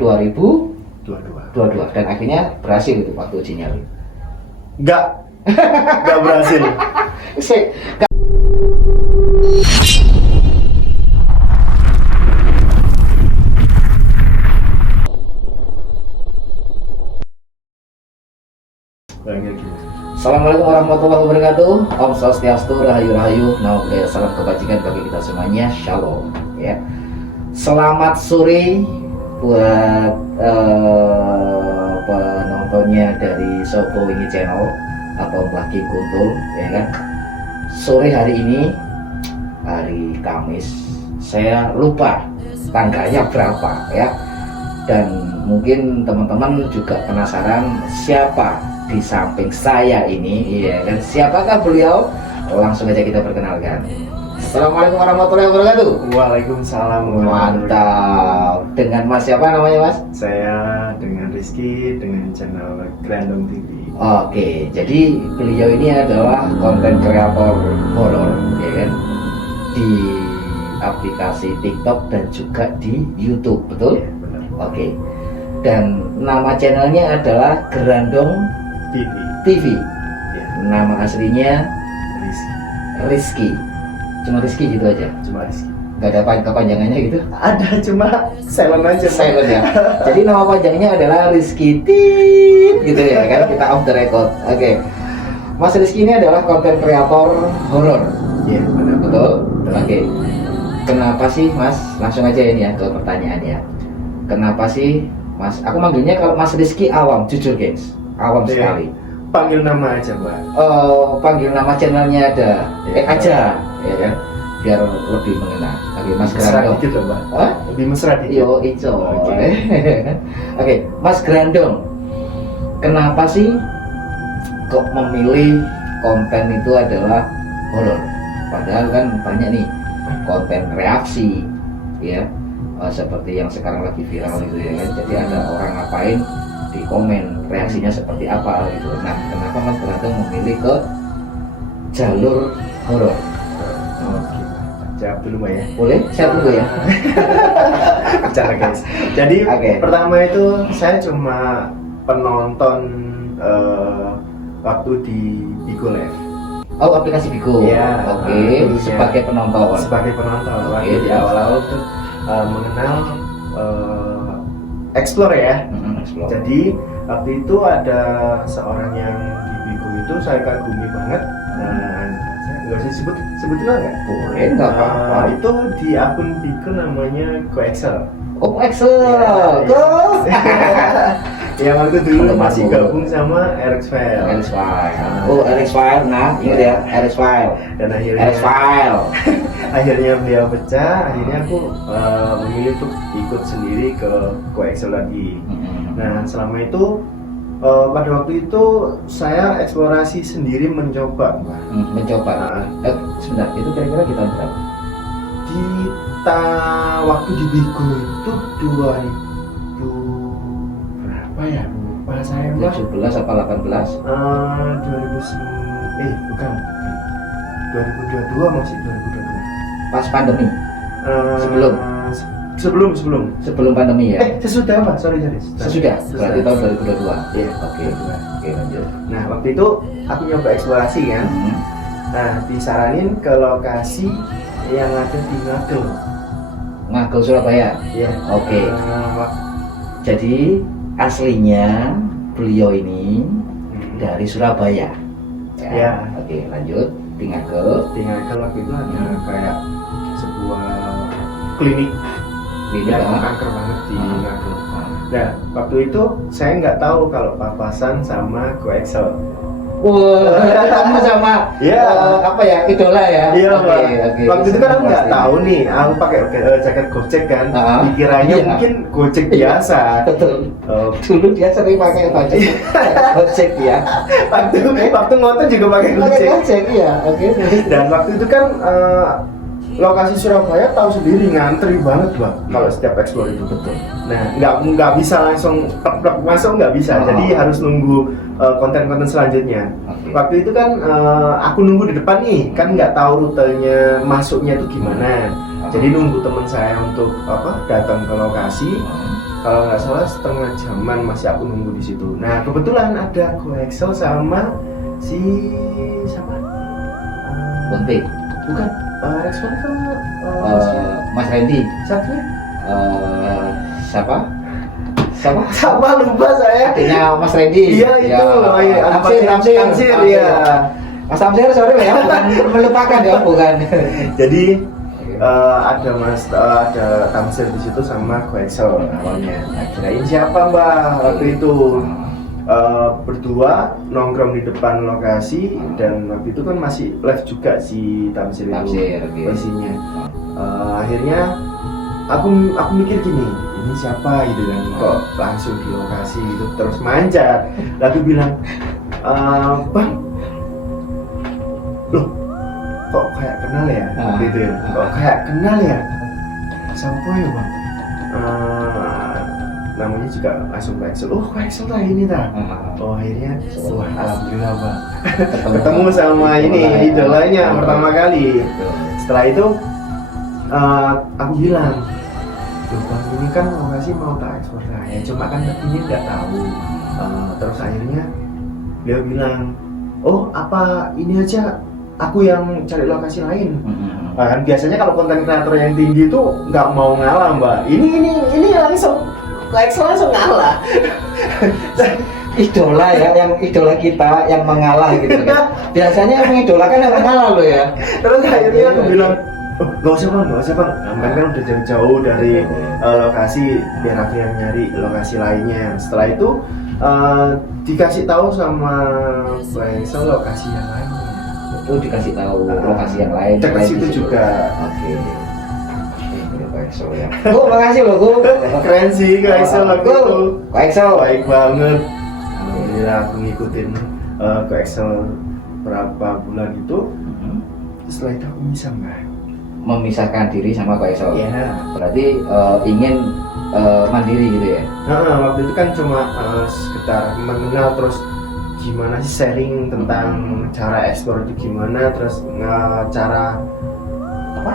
2022 dan akhirnya berhasil itu waktu uji nyali. Enggak berhasil. Assalamualaikum warahmatullahi wabarakatuh. Om Swastiastu, Rahayu Rahayu, Namo Buddhaya, salam kebajikan bagi kita semuanya. Shalom. Ya. Selamat sore buat penontonnya dari Sopo Wingi Channel atau Mbah Ki Kuntul, ya kan. Sore hari ini hari Kamis, saya lupa tanggalnya berapa ya. Dan mungkin teman-teman juga penasaran siapa di samping saya ini, ya kan? Siapakah beliau? Langsung aja kita perkenalkan. Assalamualaikum warahmatullahi wabarakatuh. Waalaikumsalam. Mantap. Dengan Mas siapa namanya, Mas? Saya dengan Rizky dengan channel Grandong TV. Oke, jadi beliau ini adalah konten kreator horor, ya kan? Di aplikasi TikTok dan juga di YouTube, betul? Ya, benar. Oke. Dan nama channelnya adalah Grandong TV. Ya, Nama aslinya Rizky. Rizky. Cuma Rizky gitu aja. Cuma Rizky. Gak ada kepanjangannya gitu. Ada, cuma silent aja. Silent ya. Jadi nama panjangnya adalah Rizky Tit gitu ya kan. Kita off the record. Oke. Mas Rizky ini adalah konten kreator horor. Iya, benar. Betul? Oke. Kenapa sih Mas? Langsung aja ini ya ke pertanyaannya. Kenapa sih Mas? Aku manggilnya kalau Mas Rizky awam, jujur gengs. Awam Iya. sekali. Panggil nama aja, Mbak. Panggil nama channelnya ada Ya, aja ya kan, biar lebih mengenal. Oke, Mas Mesra Grandong. dikit loh, Mbak. Hah? Lebih mesra dikit. Yo ico. Oke. Oke, Mas Grandong. Kenapa sih kok memilih konten itu adalah horor? Padahal kan banyak nih konten reaksi ya. Seperti yang sekarang lagi viral gitu ya kan. Jadi ada orang ngapain di komen reaksinya seperti apa gitu. Nah, kenapa Mas Grandong memilih ke jalur horor? Oke. Jawab dulu, Mbak ya. Boleh? Saya tunggu ya. Bicara guys. Jadi Oke. pertama itu saya cuma penonton waktu di Bigo Live. Oh, aplikasi Bigo. Iya, Oke, dulunya. sebagai penonton. Sebagai penonton waktu Oke, di terus? awal-awal tuh mengenal Explore ya. Explore. Jadi waktu itu ada seorang yang di Bigo itu saya kagumi banget. Dan saya nggak usah sebutin nggak? Boleh, nggak apa-apa. Itu di akun Bigo namanya GoExcel. Oh, Excel. Iya, Go. Yang waktu dulu Teman masih dulu. gabung sama RX-File. RX File. Oh, RX File. Nah, ingat ya, RX File. Dan akhirnya RX File. akhirnya beliau pecah. Akhirnya aku memilih untuk ikut sendiri ke GoExcel lagi. Nah, selama itu pada waktu itu saya eksplorasi sendiri mencoba, Mbak. Mencoba. Sebentar, itu kira-kira di tahun berapa? Kita waktu di Bigo itu 2000 berapa ya? Lupa saya, Mbak. 17 apa 18? 2009 bukan 2022 masih 2022. Pas pandemi. Sebelum Sebelum pandemi ya. sesudah Pak, sorry. Sesudah. Berarti tahun 2022. Iya. Oke. Oke, lanjut. Nah, waktu itu aku nyoba eksplorasi kan. Nah, disaranin ke lokasi yang ada di Ngagel. Ngagel Surabaya. Iya. Oke. Jadi aslinya beliau ini dari Surabaya. Ya. Oke, lanjut. Di Ngagel. Di Ngagel waktu itu ada kayak sebuah klinik yang kanker banget di Ngagel. Nah, waktu itu saya nggak tahu kalau papasan sama GoExcel. Wah, kamu sama apa ya, idola ya? Iya, Oke, Pak. oke. Waktu itu kan aku nggak tahu nih, aku pakai jaket Gojek kan, dikiranya Iya. mungkin Gojek biasa. Betul. Dulu dia sering pakai baju Gojek ya. Waktu ngotot juga pakai Pakai Gojek. Gojek ya. Oke. Dan waktu itu kan lokasi Surabaya tahu sendiri ngantri banget, Bang. Kalau setiap explore itu betul. Nah, nggak bisa langsung plek masuk, nggak bisa. Jadi harus nunggu konten-konten selanjutnya. Waktu itu kan aku nunggu di depan nih, kan nggak tahu rutenya masuknya itu gimana. Jadi nunggu teman saya untuk datang ke lokasi. kalau nggak salah setengah jaman masih aku nunggu di situ. Nah kebetulan ada Excel sama si siapa? Bonte, Bukan, Rexon itu Mas Randy, siapa? siapa? Siapa? Sama lupa saya. Adiknya Mas Randy. Iya itu, Tamsir, iya. Mas Tamsir, sorry ya, bukan melupakan ya, bukan. Jadi ada Tamsir di situ sama Excel awalnya. Nah, kirain siapa Mbak waktu itu? Berdua nongkrong di depan lokasi dan waktu itu kan masih live juga si Tamsir itu Okay. posisinya. Akhirnya aku mikir gini, ini siapa gitu kan, kok langsung di lokasi gitu terus manjat. Lalu bilang, Bang, loh kok kayak kenal ya, gitu ya, kok kayak kenal ya, siapa ya Bang? Namanya juga langsung ke Excel. Oh, ke Excel lah ini dah. Oh, akhirnya wah alhamdulillah Bang. Ketemu sama ini idolanya pertama kali. Setelah itu aku bilang, loh Bang, ini kan lokasi mau tak ekspor saya, cuma kan ini nggak tahu. Terus akhirnya dia bilang, oh apa ini aja aku yang cari lokasi lain. Kan biasanya kalau konten kreator yang tinggi itu nggak mau ngalah Mbak. Ini langsung langsung ngalah. Idola ya, yang idola kita yang mengalah gitu kan. Biasanya yang mengidolakan yang mengalah loh ya. Terus akhirnya aku bilang, oh, gak usah bang, kan udah jauh-jauh dari lokasi, biar aku yang nyari lokasi lainnya. Setelah itu dikasih tahu sama Excel lokasi yang lainnya. Oh, dikasih tahu lokasi yang lain. Dekat situ juga. Oke. Ya. Gu, makasih loh Gu. Keren sih Kak Excel waktu itu. Kak Excel baik banget. Alhamdulillah aku ngikutin Kak Excel berapa bulan itu. Setelah itu aku bisa nggak? Memisahkan diri sama Kak Excel. Iya. Berarti ingin mandiri gitu ya? Waktu itu kan cuma sekitar mengenal terus gimana sih sharing tentang cara ekspor itu gimana, terus cara apa?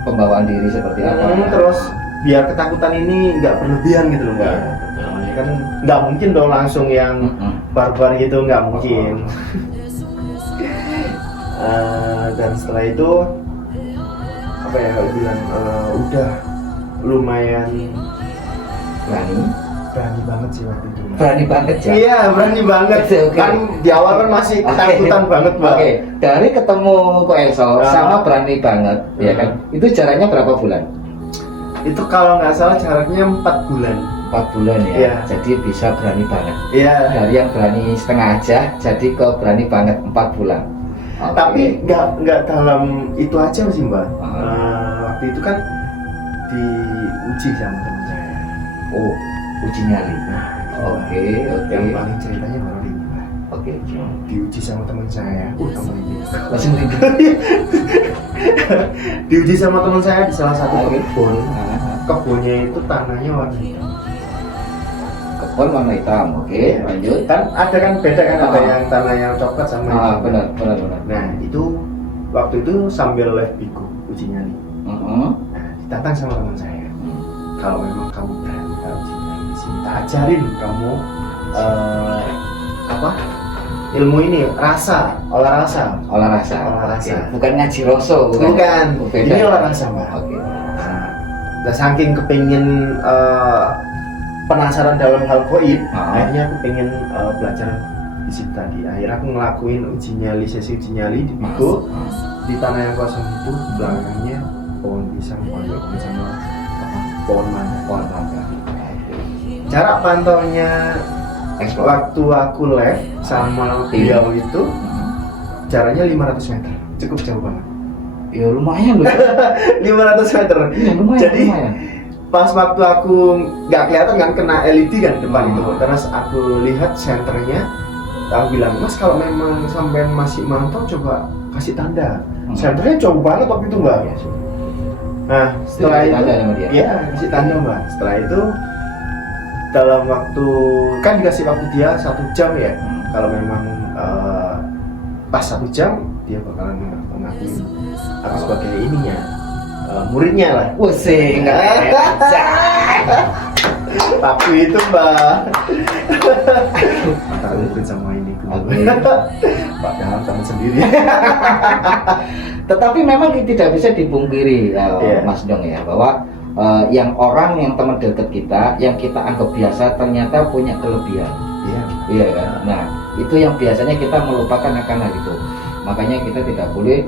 Pembawaan diri seperti apa? Terus biar ketakutan ini nggak berlebihan gitu loh Mbak. Namanya kan nggak mungkin dong langsung yang barbar gitu, nggak mungkin. Dan setelah itu apa ya kalau bilang udah lumayan berani banget sih waktu itu. Berani banget ya? Iya berani banget. Okay. Kan di awal kan masih ketakutan banget Mbak. Oke, dari ketemu Ko Excel sama berani banget, ya kan? Itu jaraknya berapa bulan? Itu kalau nggak salah jaraknya 4 bulan. 4 bulan ya? Iya. Jadi bisa berani banget. Iya. Dari yang berani setengah aja, jadi ke berani banget 4 bulan. Okay. Tapi nggak dalam itu aja sih Mbak. Waktu itu kan diuji sama teman saya. Oh, uji nyali. Oke. Yang paling ceritanya baru ini Mbak. Oke. Diuji sama teman saya. Teman ini. Langsung diuji sama teman saya di salah satu kebun. Kebunnya itu tanahnya warna hitam. Kebun warna hitam. Oke, lanjut. Kan ada kan beda kan, ada yang tanah yang coklat sama itu. Benar. Nah itu waktu itu sambil live bigo uji nyali. Nah, ditantang sama teman saya. Kalau memang kamu berani uji nyali di sini, tak ajarin kamu apa ilmu ini, olah rasa. Bukan ngaji roso, bukan. Beda. Ini olah rasa Mbak. Oke. Nah, saking kepingin penasaran dalam hal goib, akhirnya aku pengen belajar di situ tadi. Akhirnya aku ngelakuin sesi uji nyali di bigo di tanah yang kosong itu, belakangnya pohon pisang, pohon sama pohon mangga. Jarak pantaunya waktu aku live sama beliau itu jaraknya 500 meter, cukup jauh banget. Ya lumayan loh. 500 meter. Ya, lumayan, Jadi lumayan. Pas waktu aku nggak kelihatan kan kena LED kan depan itu, terus aku lihat senternya, aku bilang Mas kalau memang sampai masih mantau coba kasih tanda. Senternya jauh banget waktu itu Mbak. Nah setelah itu, ya kasih tanda Mbak. Setelah itu dalam waktu kan dikasih waktu dia 1 jam ya. Kalau memang pas 1 jam dia bakalan mengakuin aku sebagai ininya. Muridnya lah. Pusing. Waktu itu Mbak. Tak ribet sama ini. Oke. Padahal teman sendiri. Tetapi memang tidak bisa dipungkiri Iya. Mas Dong ya, bahwa yang orang yang teman dekat kita yang kita anggap biasa ternyata punya kelebihan. Iya. Iya kan. Nah itu yang biasanya kita melupakan akan hal itu. Makanya kita tidak boleh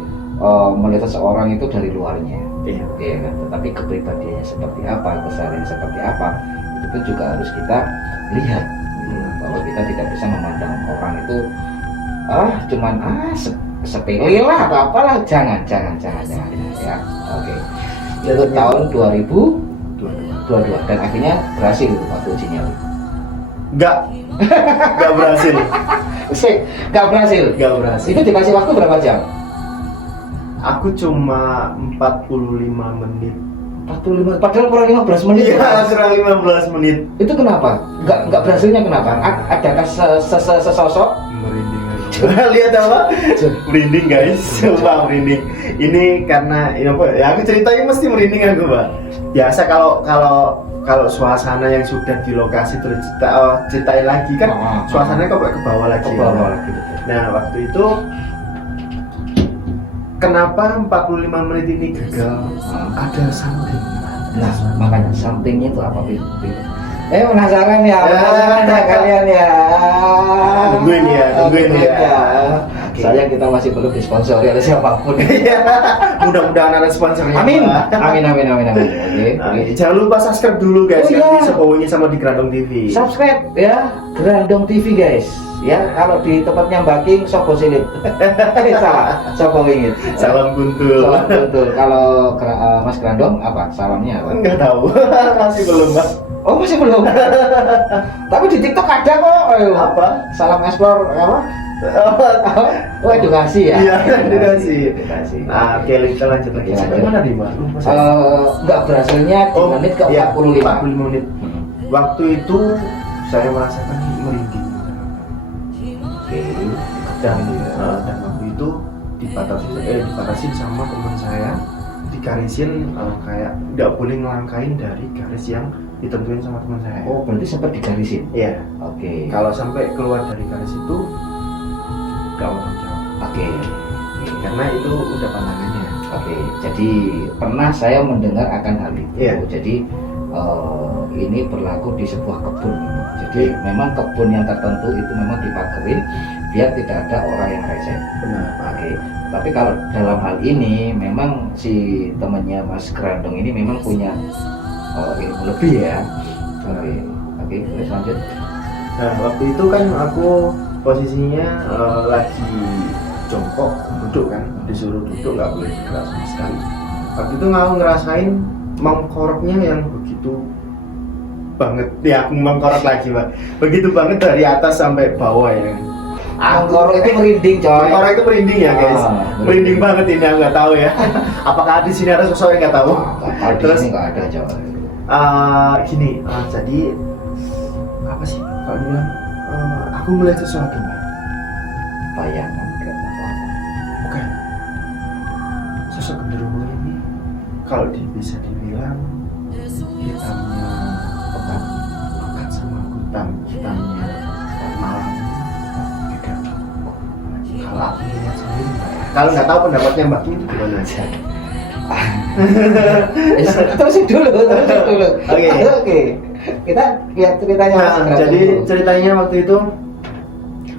melihat seseorang itu dari luarnya. Iya. Iya kan. Tetapi kepribadiannya seperti apa, keseharian seperti apa, itu pun juga harus kita lihat. Bahwa kita tidak bisa memandang orang itu cuman sepele lah atau apalah, jangan ya. Oke. Itu tahun 2022 dan akhirnya berhasil itu waktu uji nyali. Enggak berhasil. Gak berhasil. Enggak berhasil. Itu dikasih waktu berapa jam? Aku cuma 45 menit. 45, padahal kurang 15 menit. Iya, kurang 15 menit. Itu kenapa? Gak berhasilnya kenapa? Adakah sesosok? Merinding aku. Lihat apa? Merinding guys, sumpah merinding. Ini karena ya aku ceritain mesti merinding aku, Mbak. Biasa kalau suasana yang sudah di lokasi terus ceritain lagi kan suasananya kok ke bawah lagi. Nah, waktu itu kenapa 45 menit ini gagal? Ada something. Nah, makanya somethingnya itu apa, Bil? Penasaran ya kalian ya. Nungguin ya. Saya kita masih belum disponsori oleh siapapun. Mudah-mudahan ada sponsornya. Amin. Oke. Jangan lupa subscribe dulu guys. Oh, iya. Nanti sebawanya sama di Grandong TV. Subscribe ya, Grandong TV guys. Ya, kalau di tempatnya Mbak King, Sopo Silip. Salah, Sopo Wingit. Salam kuntul. Salam kuntul. Kalau Mas Grandong apa? Salamnya apa? Enggak tahu. Masih belum, Mas. Oh, masih belum. Tapi di TikTok ada kok. Ayo. Apa? Salam explore apa? Oh, edukasi ya. Iya, edukasi. Nah, Nah, oke, kita lanjut lagi. Oke, Sampai lanjut. mana nih, Mbak? enggak berhasilnya di menit ke 45. 45 menit. Waktu itu saya merasakan merinding. Oke. Dan waktu itu dibatasin sama teman saya, digarisin kayak nggak boleh ngelangkain dari garis yang ditentuin sama teman saya. Oh, berarti sempat digarisin. Iya. Oke. Kalau sampai keluar dari garis itu nggak mau jawab. Oke. Karena itu udah pantangannya. Oke. Jadi pernah saya mendengar akan hal itu. Iya. Jadi ini berlaku di sebuah kebun. Jadi memang kebun yang tertentu itu memang dipagerin biar tidak ada orang yang rese. Benar. Oke. Tapi kalau dalam hal ini memang si temannya Mas Grandong ini memang punya ilmu lebih ya. Oke, terus lanjut. Nah, waktu itu kan aku posisinya lagi jongkok, duduk kan, disuruh duduk nggak boleh gerak sama sekali. Waktu itu aku ngerasain mengkoroknya yang begitu banget. Ya, aku mengkorok lagi, Pak. Begitu banget dari atas sampai bawah ya. Angkor itu merinding, coy. Orang itu merinding ya, guys. Merinding banget ini, aku nggak tahu ya. Apakah di sini ada sosok yang nggak tahu? Kalau di Terus sini nggak ada, coy. gini, jadi apa sih kalau dibilang aku melihat sesuatu, Mbak. Bayangan kereta apa? Bukan. Sosok genderuwo ini kalau bisa dibilang hitamnya pekat sama hitamnya malam beda. Kalau aku lihat sendiri, Mbak. Kalau nggak tahu pendapatnya Mbak Kim gimana aja. Terusin dulu. Oke. Kita lihat ceritanya Mas Nah, Grandong jadi dulu. ceritanya waktu itu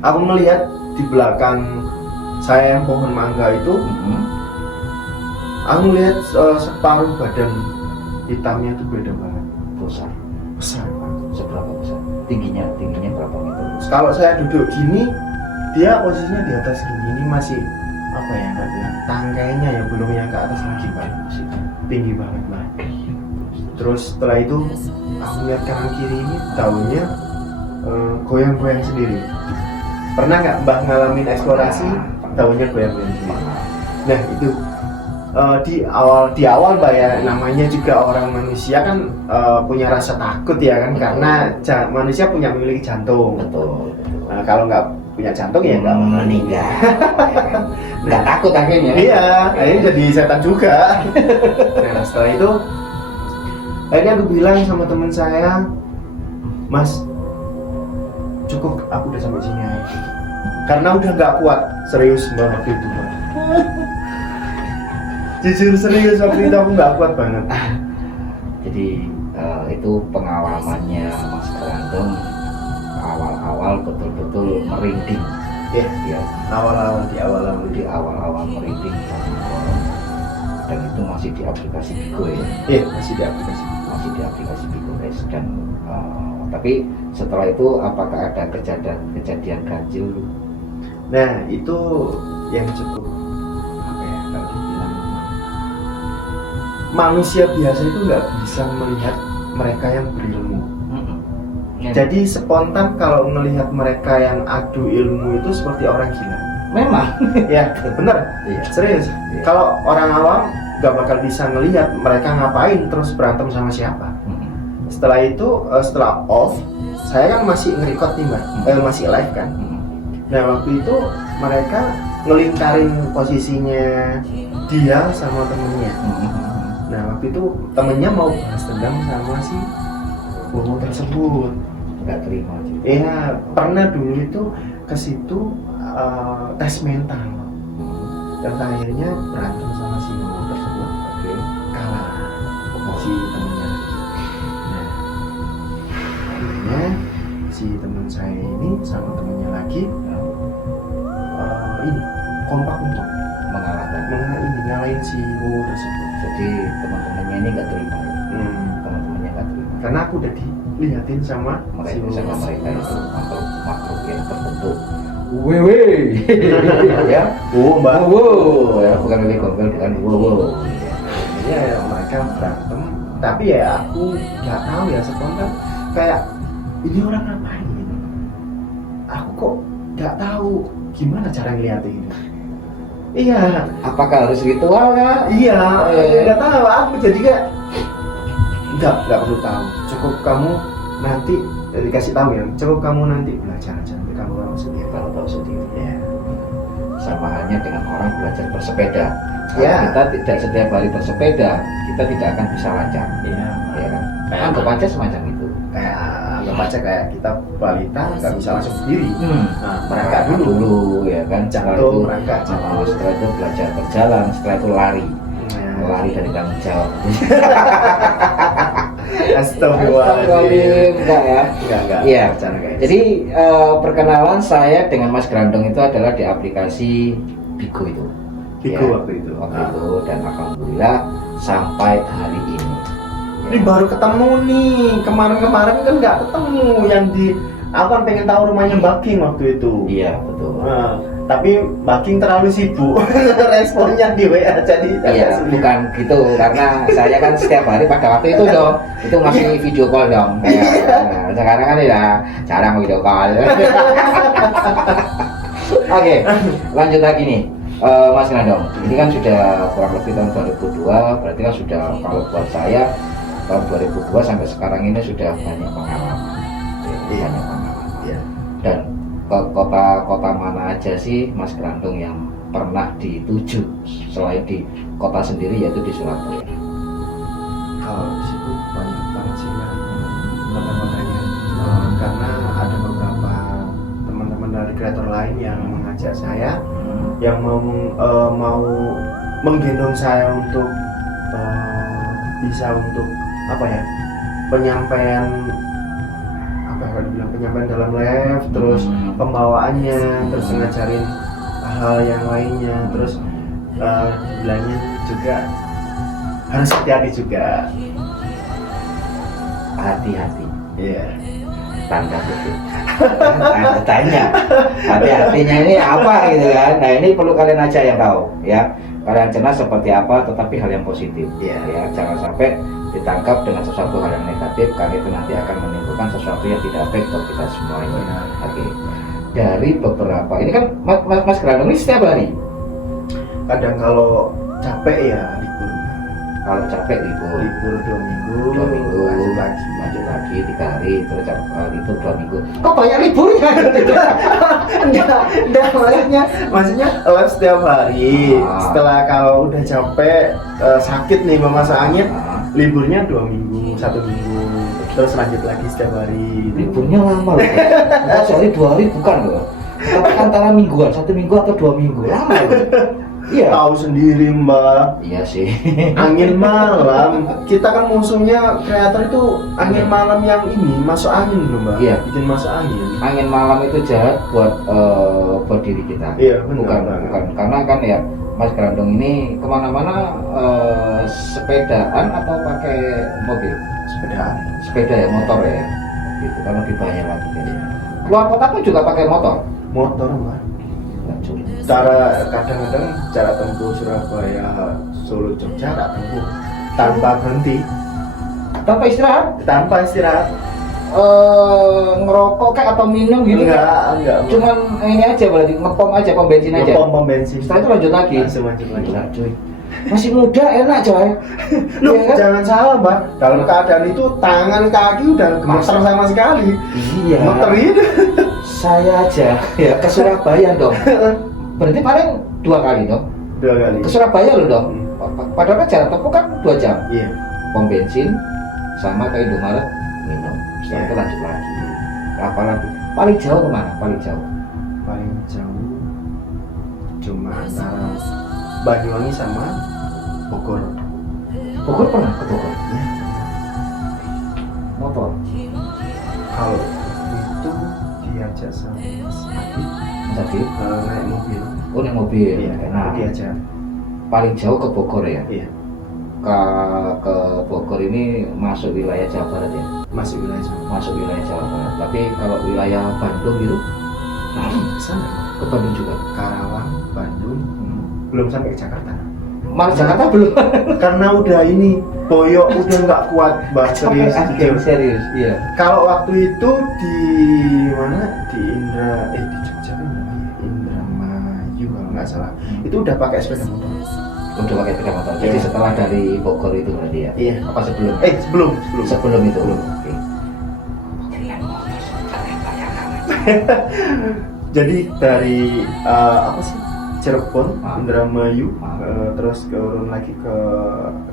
aku melihat di belakang saya yang pohon mangga itu, aku melihat separuh badan hitamnya itu beda banget. Besar. Besar banget. Seberapa besar? Tingginya berapa meter? Kalau saya duduk gini, dia posisinya di atas gini, ini masih apa ya, nggak bilang tangkainya ya, belum yang ke atas lagi, Pak. Tinggi banget, Pak. Terus setelah itu aku lihat kanan kiri ini daunnya goyang-goyang sendiri. Pernah nggak Mbak ngalamin eksplorasi daunnya goyang-goyang sendiri? Nah itu di awal Mbak ya, namanya juga orang manusia kan punya rasa takut ya kan, karena manusia memiliki jantung. Betul. Nah, kalau nggak punya jantung ya nggak meninggal. Nggak takut akhirnya. Iya, akhirnya jadi setan juga. Nah setelah itu akhirnya aku bilang sama teman saya, Mas cukup, aku udah sampai sini aja. Karena udah nggak kuat, serius Mbak waktu itu Mbak. Jujur serius waktu itu aku nggak kuat banget. Jadi itu pengalamannya Mas Grandong awal-awal betul-betul merinding. Ya, Ya, di awal-awal merinding dan itu masih di aplikasi Bigo ya. Iya, masih di aplikasi. Masih di aplikasi Bigo guys. Dan tapi setelah itu apakah ada kejadian ganjil? Nah, itu yang cukup apa ya, kalau dibilang manusia biasa itu nggak bisa melihat mereka yang berilmu. Jadi spontan kalau melihat mereka yang adu ilmu itu seperti orang gila. Memang. Ya, bener. Iya. Serius. Iya. Kalau orang awam nggak bakal bisa ngelihat mereka ngapain terus berantem sama siapa. Setelah itu, setelah off, saya kan masih nge-record nih Mbak, masih live kan. Nah waktu itu mereka ngelingkarin posisinya dia sama temennya. Nah waktu itu temennya mau balas dendam sama si bohong tersebut. Nggak terima juga. Iya, pernah dulu itu ke situ tes mental. Dan akhirnya berantem sama si bohong tersebut. Oke. Kalah si temennya. Nah, akhirnya si teman saya ini sama temennya lagi ini kompak untuk ngalahin si Bowo tersebut. Jadi teman-temannya ini nggak terima. Teman-temannya nggak terima. Karena aku udah dilihatin sama si Bowo. Mereka itu makhluk yang terbentuk. Wewe, ya, Mbak. Ya bukan lebih gombel, bukan Ya mereka berantem, tapi ya aku nggak tahu ya spontan kayak ini orang ngapain gitu. Aku kok nggak tahu gimana cara ngeliatin ini. Iya. Apakah harus ritual kah? Iya. Nggak tahu. Aku jadi kayak nggak perlu tahu. Cukup kamu nanti dikasih tahu ya. Cukup kamu nanti belajar aja. Kamu tahu sendiri. Kalau tahu sendiri. Ya. Sama halnya dengan orang belajar bersepeda. Kalau Ya. kita tidak setiap hari bersepeda, kita tidak akan bisa lancar. Iya. Ya kan? Anggap aja semacam itu. Kayak anggap aja kayak kita balita nggak bisa langsung berdiri. Nah, merangkak Merangkak dulu. ya kan. Setelah Jatuh, itu, merangkak, jatuh. setelah itu belajar berjalan, setelah itu lari. Nah. Lari dari tanggung jawab. Astagfirullahaladzim. Enggak ya? Enggak. Iya. Bercanda, guys. Jadi perkenalan saya dengan Mas Grandong itu adalah di aplikasi Bigo itu. Bigo Ya, waktu itu. Waktu itu dan alhamdulillah sampai hari ini. Ini baru ketemu nih. Kemarin-kemarin kan nggak ketemu yang di. Aku kan pengen tahu rumahnya Mbak King waktu itu. Iya betul. Nah, tapi Mbak King terlalu sibuk. Responnya di WA jadi. Iya, bukan gitu karena saya kan setiap hari pada waktu itu dong, itu masih video call dong. Nah, sekarang kan ya jarang video call. Oke, lanjut lagi nih, Mas Grandong. Ini kan sudah kurang lebih tahun 2002, berarti kan sudah kalau buat saya tahun 2002 sampai sekarang ini sudah banyak pengalaman. Iya. Banyak pengalaman. Iya. Dan ke kota-kota mana aja sih Mas Grandong yang pernah dituju selain di kota sendiri yaitu di Surabaya? Kalau di situ banyak banget sih Mbak, kota-kotanya. Karena ada beberapa teman-teman dari kreator lain yang mengajak saya, yang mau menggendong saya untuk bisa untuk apa ya, penyampaian apa kalau dibilang penyampaian dalam live, terus pembawaannya, terus ngajarin hal yang lainnya, terus bilangnya juga harus hati-hati juga. Hati-hati. Iya. Tanda kutip. Tanda tanya. Hati-hatinya ini apa gitu kan? Nah ini perlu kalian aja yang tahu ya. Kalian jelas seperti apa, tetapi hal yang positif. Iya. Ya, jangan sampai ditangkap dengan sesuatu hal yang negatif, karena itu nanti akan menimbulkan sesuatu yang tidak baik untuk kita semua ini. Benar. Oke. Dari beberapa, ini kan Mas Grandong ini setiap hari. Kadang kalau capek ya libur. Kalau capek libur. Libur 2 minggu. 2 minggu lanjut lagi. 3 hari, terus itu 2 minggu. Kok banyak liburnya? Enggak, maksudnya live setiap hari. Setelah kalau udah capek sakit nih memasang angin, liburnya 2 minggu, 1 minggu. terus lanjut lagi setiap hari. Liburnya lama loh. Bukan sehari 2 hari bukan loh. Tapi antara mingguan, 1 minggu atau 2 minggu lama loh. Iya. Tahu sendiri Mbak. Iya sih. Angin malam. Kita kan musuhnya kreator itu angin malam yang ini masuk angin loh Mbak. Iya. Bikin masuk angin. Angin malam itu jahat buat diri kita. Iya, benar. Bukan karena kan ya Mas Grandong ini kemana-mana sepedaan atau pakai mobil? Sepedaan. Sepeda ya, motor ya. Gitu kan lebih banyak lagi kan. Keluar kota pun juga pakai motor. Motor Mbak. Nggak sulit. Kadang-kadang cara tempuh Surabaya Solo Jogja tak tempuh tanpa berhenti, Tanpa istirahat, tanpa istirahat. ngerokok kayak atau minum gitu. Enggak. Cuman ini aja berarti ngepom aja, pom bensin aja. Pom bensin. Setelah itu lanjut lagi. Langsung lanjut lagi. Gila, cuy. Masih muda enak coy. Loh, Iya kan? jangan salah Mbak. Dalam keadaan itu tangan kaki udah gemeter sama sekali. Iya. Gemeterin. Saya aja ya ke Surabaya dong. Berarti paling 2 kali dong. 2 kali. Ke Surabaya loh dong. Padahal kan jarak tempuh kan 2 jam. Iya. Pom bensin sama ke Indomaret minum. Setelah Iya. itu lanjut lagi. Apalagi paling jauh kemana? Paling jauh. Paling jauh cuma antara Banyuwangi sama Bogor. Bogor pernah ke Bogor? Ya. Motor. Kalau itu diajak sama Mas Adit Jadi naik mobil. oh naik mobil. Iya, Nah, diajak. paling jauh ke Bogor ya. Iya, Ke Bogor ini masuk wilayah Jawa Barat ya. masuk wilayah Jawa. Masuk wilayah Jawa Barat. Tapi kalau wilayah Bandung itu Sana ke Bandung juga. Karawang, Bandung, belum sampai ke Jakarta. Malah Jakarta belum. Karena udah ini boyok udah nggak kuat Mbak, serius. Serius. Iya. Kalau waktu itu di mana di di Jogja kan namanya Indramayu kalau nggak salah, itu udah pakai sepeda motor. Udah pakai sepeda motor. Jadi Iya. setelah dari Bogor itu berarti ya. Iya. Apa sebelum? Sebelum Sebelum itu. Sebelum. Oke. Jadi dari apa sih Cirebon, Ah. Indramayu, Ah. terus turun lagi ke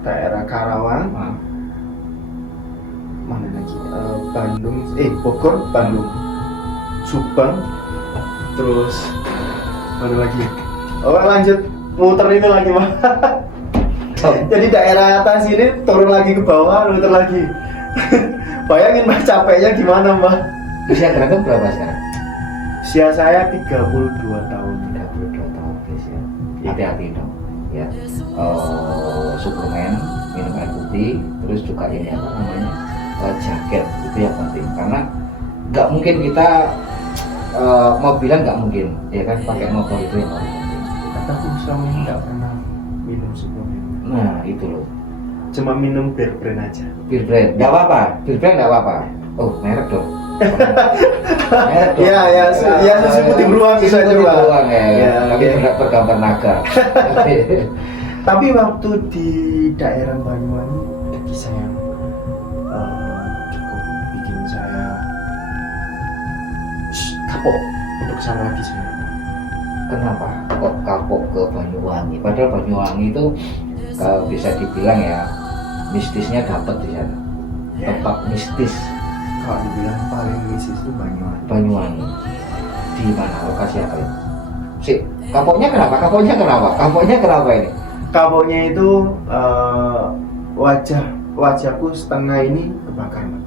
daerah Karawang, Nah, mana lagi? Bandung, Bogor, Bandung, Subang, terus mana lagi? Oh lanjut muter itu lagi Pak. Jadi daerah atas ini turun lagi ke bawah, muter lagi. Bayangin Mbak capeknya gimana Mbak? usia Grandong berapa sekarang? Usia saya 32 tahun. 32 tahun guys ya. Iya. Hati-hati dong ya. Suplemen, minum air putih, terus juga ini apa namanya jaket itu yang penting karena nggak mungkin kita mobilan nggak mungkin ya kan pakai motor itu yang paling penting. Tapi aku selama ini nggak pernah minum suplemen. Nah itu loh. Cuma minum Bear Brand aja. Bir brand, nggak apa-apa. Bir brand nggak apa-apa. Oh merek dong. Merek dong. Ya susu putih beruang Susu bisa putih coba. beruang ya. Ya, Tapi oke. tidak bergambar naga. Tapi waktu di daerah Banyuwangi ada kisah yang cukup bikin saya kapok untuk kesana lagi sebenarnya. Kenapa kok kapok ke Banyuwangi? Padahal Banyuwangi itu bisa dibilang ya mistisnya dapat di sana. Ya. Tempat mistis Kalau dibilang paling mistis itu Banyuwangi. Banyuwangi. Di mana lokasi apa ini? Si kapoknya kenapa? Kapoknya kenapa? Kapoknya kenapa ini? Kapoknya itu wajahku setengah ini kebakar Mbak.